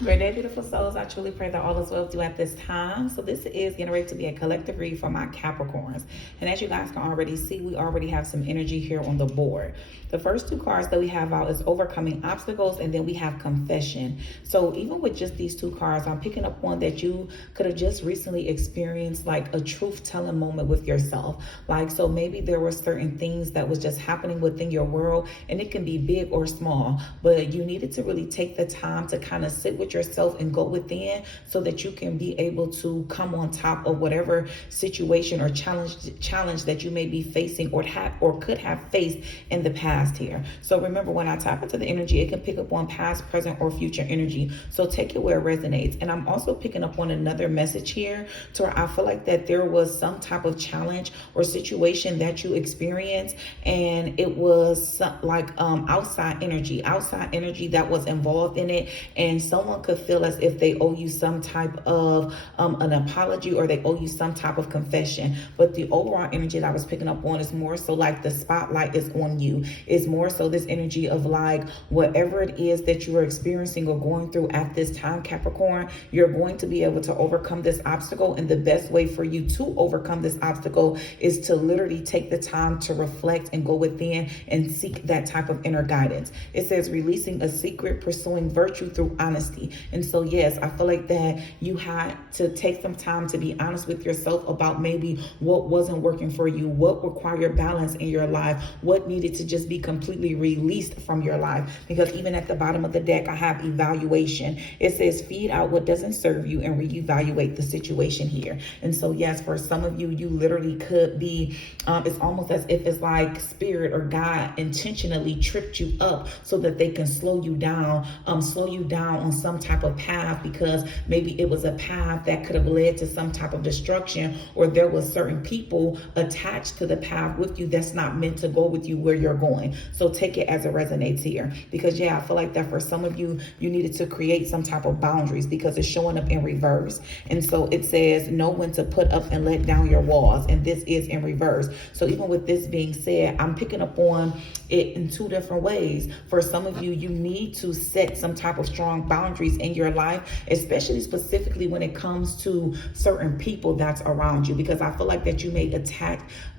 Great day, beautiful souls. I truly pray that all is well with you at this time. So this is getting ready to be a collective read for my Capricorns. And as you guys can already see, we already have some energy here on the board. The first two cards that we have out is overcoming obstacles, and then we have confession. So even with just these two cards, I'm picking up one that you could have just recently experienced, like a truth-telling moment with yourself. Like, so maybe there were certain things that was just happening within your world, and it can be big or small, but you needed to really take the time to kind of sit with yourself and go within so that you can be able to come on top of whatever situation or challenge that you may be facing or could have faced in the past here. So remember, when I tap into the energy, it can pick up on past, present, or future energy. So take it where it resonates. And I'm also picking up on another message here to where I feel like that there was some type of challenge or situation that you experienced, and it was like outside energy that was involved in it, and someone could feel as if they owe you some type of an apology, or they owe you some type of confession. But the overall energy that I was picking up on is more so like the spotlight is on you. It's more so this energy of like whatever it is that you are experiencing or going through at this time, Capricorn, you're going to be able to overcome this obstacle. And the best way for you to overcome this obstacle is to literally take the time to reflect and go within and seek that type of inner guidance. It says releasing a secret, pursuing virtue through honesty. And so, yes, I feel like that you had to take some time to be honest with yourself about maybe what wasn't working for you, what required balance in your life, what needed to just be completely released from your life. Because even at the bottom of the deck, I have evaluation. It says feed out what doesn't serve you and reevaluate the situation here. And so, yes, for some of you, you literally could be, it's almost as if it's like spirit or God intentionally tripped you up so that they can slow you down on some type of path, because maybe it was a path that could have led to some type of destruction, or there was certain people attached to the path with you that's not meant to go with you where you're going. So take it as it resonates here, because yeah, I feel like that for some of you, you needed to create some type of boundaries because it's showing up in reverse. And so it says know when to put up and let down your walls, and this is in reverse. So even with this being said, I'm picking up on it in two different ways. For some of you, you need to set some type of strong boundaries in your life, especially specifically when it comes to certain people that's around you, because I feel like that you may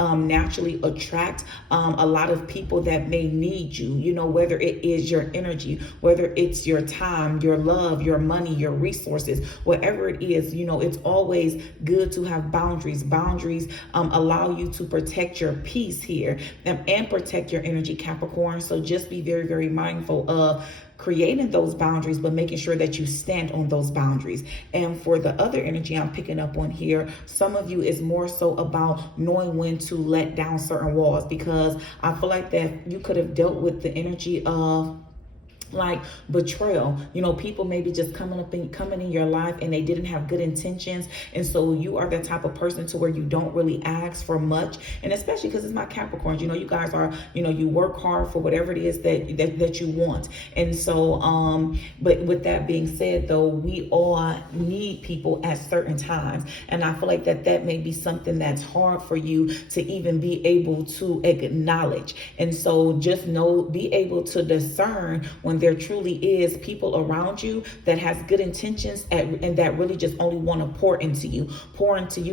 naturally attract a lot of people that may need you, you know, whether it is your energy, whether it's your time, your love, your money, your resources, whatever it is, you know, it's always good to have boundaries. Boundaries allow you to protect your peace here and protect your energy, Capricorn. So just be very, very mindful of creating those boundaries, but making sure that you stand on those boundaries. And for the other energy I'm picking up on here, some of you is more so about knowing when to let down certain walls, because I feel like that you could have dealt with the energy of like betrayal. You know, people maybe just coming in your life and they didn't have good intentions. And so you are the type of person to where you don't really ask for much. And especially because it's my Capricorns, you know, you guys are, you know, you work hard for whatever it is that you want. And so, but with that being said, though, we all need people at certain times. And I feel like that may be something that's hard for you to even be able to acknowledge. And so just be able to discern when there truly is people around you that has good intentions and that really just only want to pour into you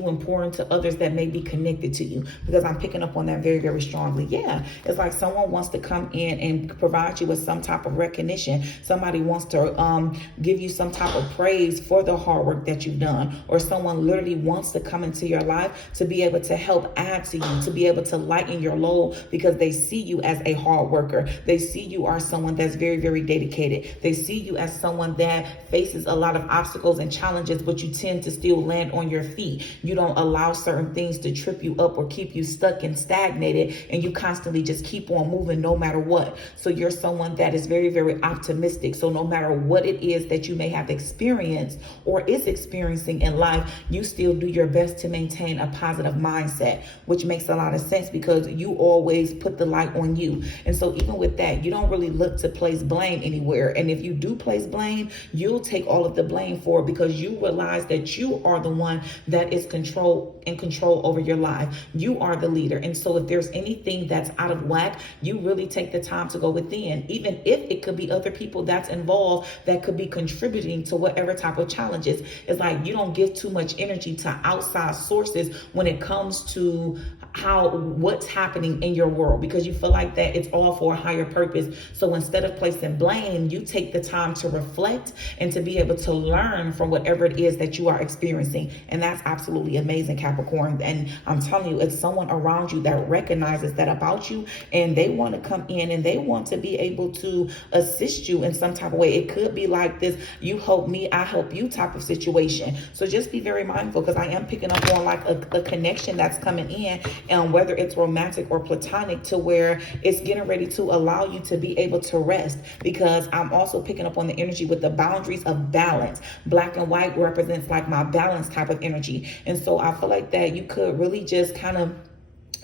and pour into others that may be connected to you, because I'm picking up on that very, very strongly. Yeah, it's like someone wants to come in and provide you with some type of recognition. Somebody wants to give you some type of praise for the hard work that you've done, or someone literally wants to come into your life to be able to help add to you, to be able to lighten your load, because they see you as a hard worker. They see you are someone that's very, very dedicated. They see you as someone that faces a lot of obstacles and challenges, but you tend to still land on your feet. You don't allow certain things to trip you up or keep you stuck and stagnated, and you constantly just keep on moving no matter what. So you're someone that is very, very optimistic. So no matter what it is that you may have experienced or is experiencing in life, you still do your best to maintain a positive mindset, which makes a lot of sense because you always put the light on you. And so even with that, you don't really look to place blame blame anywhere. And if you do place blame, you'll take all of the blame for it, because you realize that you are the one that is in control over your life. You are the leader. And so if there's anything that's out of whack, you really take the time to go within, even if it could be other people that's involved that could be contributing to whatever type of challenges. It's like you don't give too much energy to outside sources when it comes to what's happening in your world, because you feel like that it's all for a higher purpose. So instead of placing blame, you take the time to reflect and to be able to learn from whatever it is that you are experiencing. And that's absolutely amazing, Capricorn. And I'm telling you, it's someone around you that recognizes that about you, and they want to come in and they want to be able to assist you in some type of way. It could be like this, you help me, I help you type of situation. So just be very mindful, because I am picking up on like a connection that's coming in, and whether it's romantic or platonic, to where it's getting ready to allow you to be able to rest. Because I'm also picking up on the energy with the boundaries of balance. Black and white represents like my balance type of energy. And so I feel like that you could really just kind of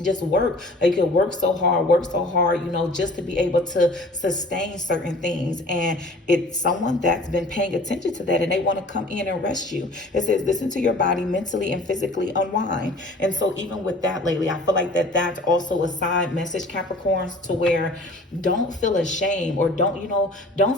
just work. You can work so hard, you know, just to be able to sustain certain things. And it's someone that's been paying attention to that, and they want to come in and rest you. It says, listen to your body, mentally and physically unwind. And so even with that lately, I feel like that's also a side message, Capricorns, to where don't feel ashamed, or don't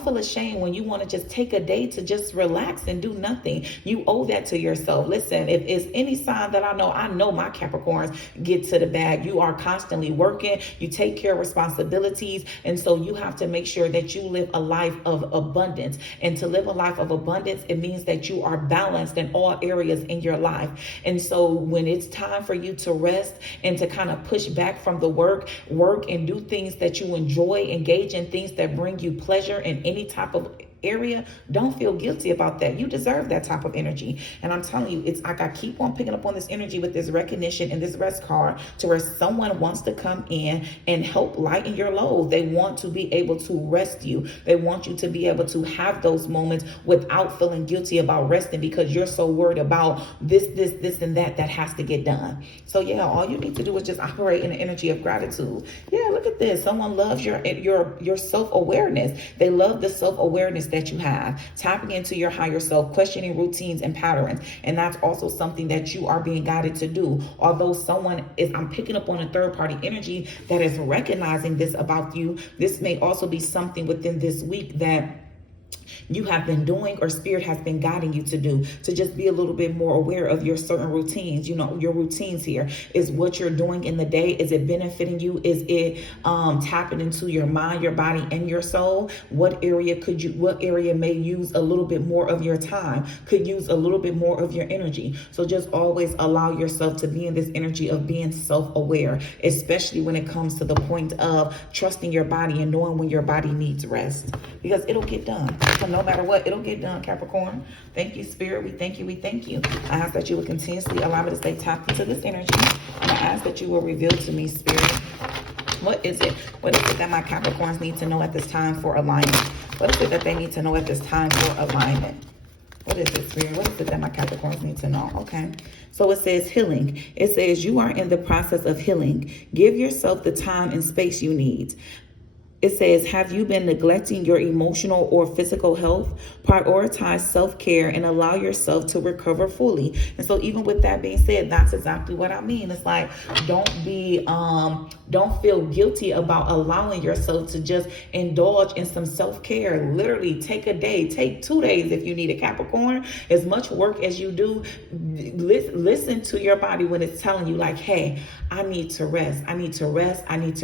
feel ashamed when you want to just take a day to just relax and do nothing. You owe that to yourself. Listen, if it's any sign that I know my Capricorns get to the bag. You are constantly working, you take care of responsibilities, and so you have to make sure that you live a life of abundance. And to live a life of abundance, it means that you are balanced in all areas in your life. And so when it's time for you to rest and to kind of push back from the work and do things that you enjoy, engage in things that bring you pleasure in any type of area, don't feel guilty about that. You deserve that type of energy. And I'm telling you, it's like I keep on picking up on this energy with this recognition and this rest card, to where someone wants to come in and help lighten your load. They want to be able to rest you. They want you to be able to have those moments without feeling guilty about resting, because you're so worried about this and that has to get done. So yeah, all you need to do is just operate in the energy of gratitude. Yeah, look at this. Someone loves your self-awareness. They love the self-awareness that you have, tapping into your higher self, questioning routines and patterns. And that's also something that you are being guided to do. Although I'm picking up on a third party energy that is recognizing this about you. This may also be something within this week that you have been doing, or spirit has been guiding you to do, to just be a little bit more aware of your certain routines. You know, your routines here is what you're doing in the day. Is it benefiting you? Is it tapping into your mind, your body, and your soul? What area may use a little bit more of your time, could use a little bit more of your energy? So just always allow yourself to be in this energy of being self-aware, especially when it comes to the point of trusting your body and knowing when your body needs rest, because it'll get done. So no matter what, it'll get done, Capricorn. Thank you, Spirit. We thank you. I ask that you will continuously allow me to stay tapped into this energy. And I ask that you will reveal to me, Spirit, what is it that my Capricorns need to know at this time for alignment? What is it that they need to know at this time for alignment? What is it, Spirit? What is it that my Capricorns need to know? Okay. So it says healing. It says you are in the process of healing. Give yourself the time and space you need. It says, have you been neglecting your emotional or physical health? Prioritize self-care and allow yourself to recover fully. And so even with that being said, that's exactly what I mean. It's like, don't feel guilty about allowing yourself to just indulge in some self-care. Literally take a day, take 2 days if you need a, Capricorn. As much work as you do, listen to your body when it's telling you like, hey, I need to rest. I need to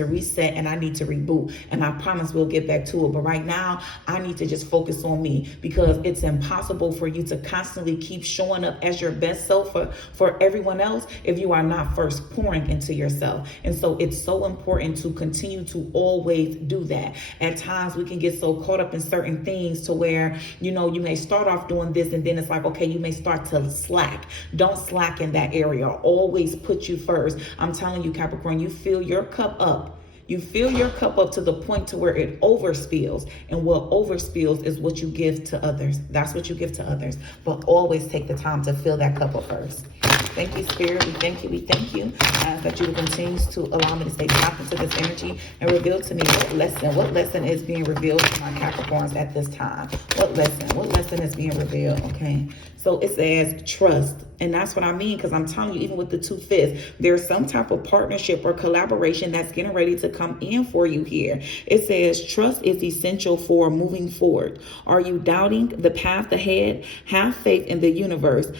reset, and I need to reboot. And I promise we'll get back to it. But right now, I need to just focus on me, because it's impossible for you to constantly keep showing up as your best self for everyone else if you are not first pouring into yourself. And so it's so important to continue to always do that. At times we can get so caught up in certain things to where, you may start off doing this, and then it's like, okay, you may start to slack. Don't slack in that area. Always put you first. I'm telling you, Capricorn, you fill your cup up. You fill your cup up to the point to where it overspills. And what overspills is what you give to others. That's what you give to others. But always take the time to fill that cup up first. Thank you, Spirit. We thank you. We thank you. I ask that you will continue to allow me to stay tapped into this energy and reveal to me what lesson is being revealed to my Capricorns at this time. What lesson is being revealed? Okay. So it says trust. And that's what I mean, because I'm telling you, even with the 2 fists, there's some type of partnership or collaboration that's getting ready to come in for you here. It says trust is essential for moving forward. Are you doubting the path ahead? Have faith in the universe.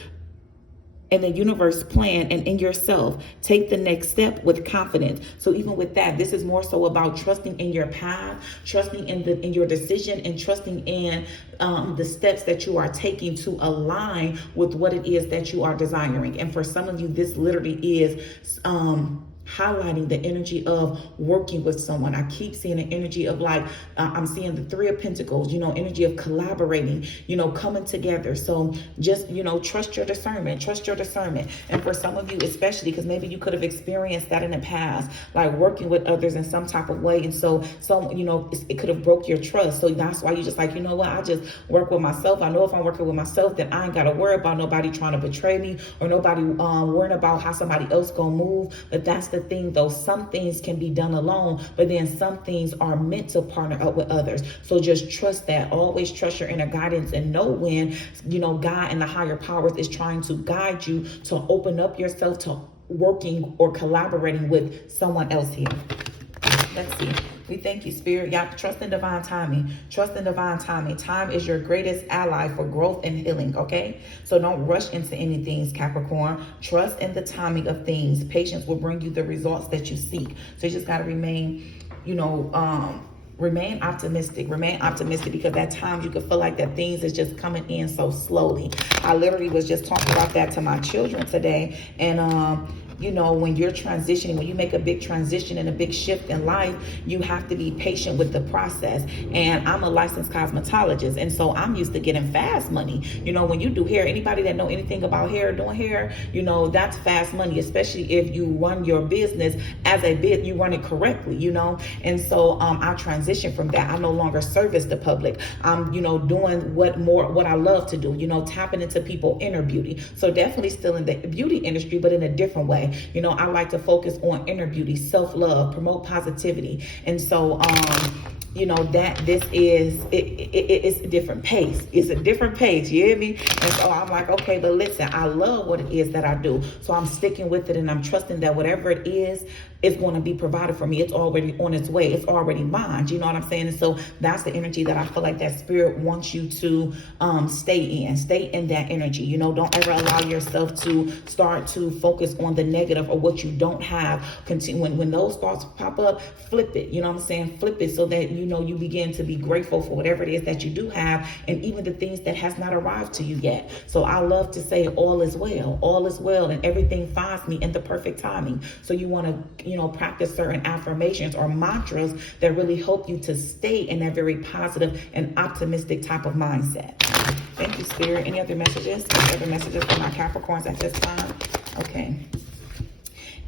And the universe plan and in yourself. Take the next step with confidence. So even with that, this is more so about trusting in your path, trusting in your decision, and trusting in the steps that you are taking to align with what it is that you are desiring. And for some of you, this literally is highlighting the energy of working with someone. I keep seeing an energy of like, I'm seeing the 3 of Pentacles, energy of collaborating, coming together. So just, trust your discernment, And for some of you, especially because maybe you could have experienced that in the past, like working with others in some type of way. And so it could have broke your trust. So that's why you just like, I just work with myself. I know if I'm working with myself, then I ain't got to worry about nobody trying to betray me or nobody worrying about how somebody else gonna move. But that's the thing though, some things can be done alone, but then some things are meant to partner up with others. So just trust that. Always trust your inner guidance and know when, God and the higher powers is trying to guide you to open up yourself to working or collaborating with someone else here. Let's see. We thank you, Spirit. Y'all trust in divine timing. Trust in divine timing. Time is your greatest ally for growth and healing, okay? So don't rush into anything, Capricorn. Trust in the timing of things. Patience will bring you the results that you seek. So you just got to remain, remain optimistic. Remain optimistic, because at times you can feel like that things is just coming in so slowly. I literally was just talking about that to my children today. And, when you're transitioning, when you make a big transition and a big shift in life, you have to be patient with the process. And I'm a licensed cosmetologist, and so I'm used to getting fast money. When you do hair, anybody that know anything about hair, doing hair, that's fast money, especially if you run your business as a bit, you run it correctly, And so I transitioned from that. I no longer service the public. I'm, doing what I love to do, tapping into people inner beauty. So definitely still in the beauty industry, but in a different way. I like to focus on inner beauty, self-love, promote positivity. And so, that this is, it's a different pace. It's a different pace. You hear me? And so I'm like, okay, but listen, I love what it is that I do. So I'm sticking with it, and I'm trusting that whatever it is going to be provided for me. It's already on its way. It's already mine. You know what I'm saying? And so that's the energy that I feel like that Spirit wants you to stay in that energy. Don't ever allow yourself to start to focus on the negative or what you don't have. Continue when those thoughts pop up, flip it. You know what I'm saying? Flip it so that you begin to be grateful for whatever it is that you do have, and even the things that has not arrived to you yet. So I love to say all is well, and everything finds me in the perfect timing. So you want to practice certain affirmations or mantras that really help you to stay in that very positive and optimistic type of mindset. Thank you, Spirit. Any other messages? Any other messages for my Capricorns at this time? Okay.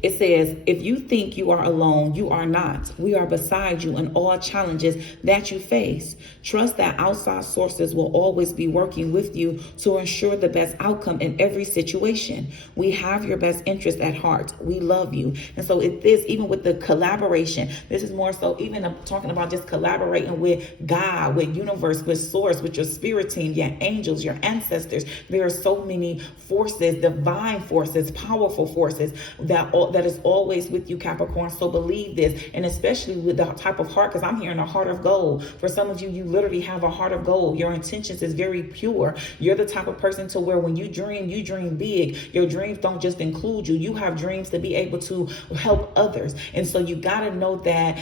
It says, if you think you are alone, you are not. We are beside you in all challenges that you face. Trust that outside sources will always be working with you to ensure the best outcome in every situation. We have your best interest at heart. We love you. And so even with the collaboration, this is more so even talking about just collaborating with God, with universe, with source, with your spirit team, your angels, your ancestors. There are so many forces, divine forces, powerful forces that is always with you, Capricorn. So believe this, and especially with the type of heart, because I'm hearing a heart of gold. For some of you, you literally have a heart of gold. Your intentions is very pure. You're the type of person to where when you dream big. Your dreams don't just include you. You have dreams to be able to help others. And so you got to know that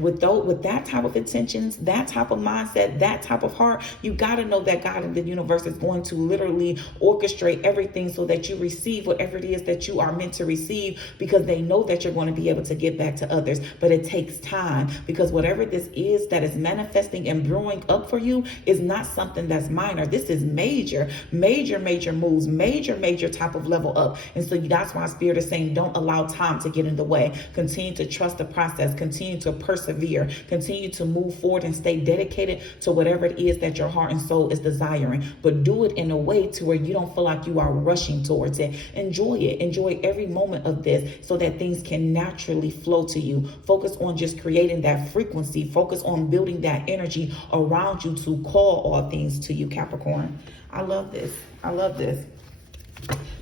with that type of intentions, that type of mindset, that type of heart, you got to know that God in the universe is going to literally orchestrate everything so that you receive whatever it is that you are meant to receive because they know that you're going to be able to give back to others. But it takes time, because whatever this is that is manifesting and brewing up for you is not something that's minor. This is major moves, major type of level up. And so that's why Spirit is saying, don't allow time to get in the way. Continue to trust the process, continue to persevere, continue to move forward and stay dedicated to whatever it is that your heart and soul is desiring. But do it in a way to where you don't feel like you are rushing towards it. Enjoy it. Enjoy every moment of this so that things can naturally flow to you. Focus on just creating that frequency. Focus on building that energy around you to call all things to you, Capricorn. I love this. I love this.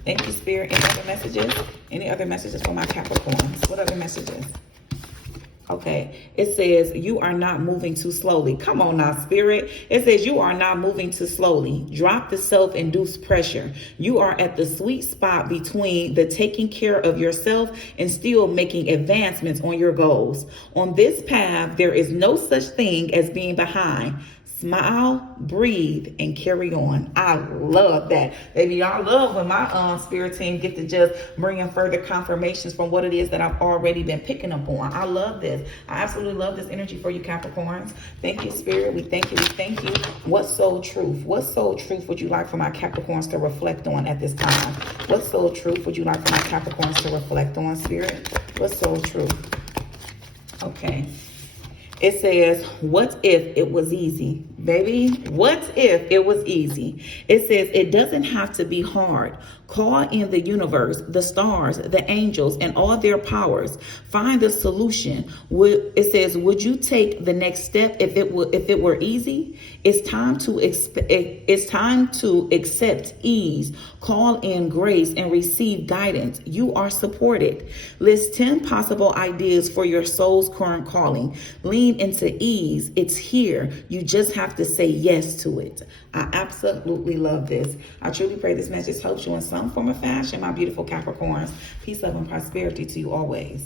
Thank you, Spirit. Any other messages? Any other messages for my Capricorns? What other messages? Okay, it says you are not moving too slowly. Come on now, Spirit. It says you are not moving too slowly. Drop the self-induced pressure. You are at the sweet spot between the taking care of yourself and still making advancements on your goals. On this path, there is no such thing as being behind. Smile, breathe, and carry on. I love that. Baby, I love when my spirit team get to just bring in further confirmations from what it is that I've already been picking up on. I love this. I absolutely love this energy for you, Capricorns. Thank you, Spirit. We thank you. We thank you. What soul truth? What soul truth would you like for my Capricorns to reflect on at this time? What soul truth would you like for my Capricorns to reflect on, Spirit? What soul truth? Okay. It says, what if it was easy? Baby, what if it was easy? It says, it doesn't have to be hard. Call in the universe, the stars, the angels, and all their powers. Find the solution. It says, would you take the next step if it were easy? It's time to accept ease. Call in grace and receive guidance. You are supported. List 10 possible ideas for your soul's current calling. Lean into ease. It's here. You just have to say yes to it. I absolutely love this. I truly pray this message helps you in some form of fashion, my beautiful Capricorns. Peace, love, and prosperity to you always.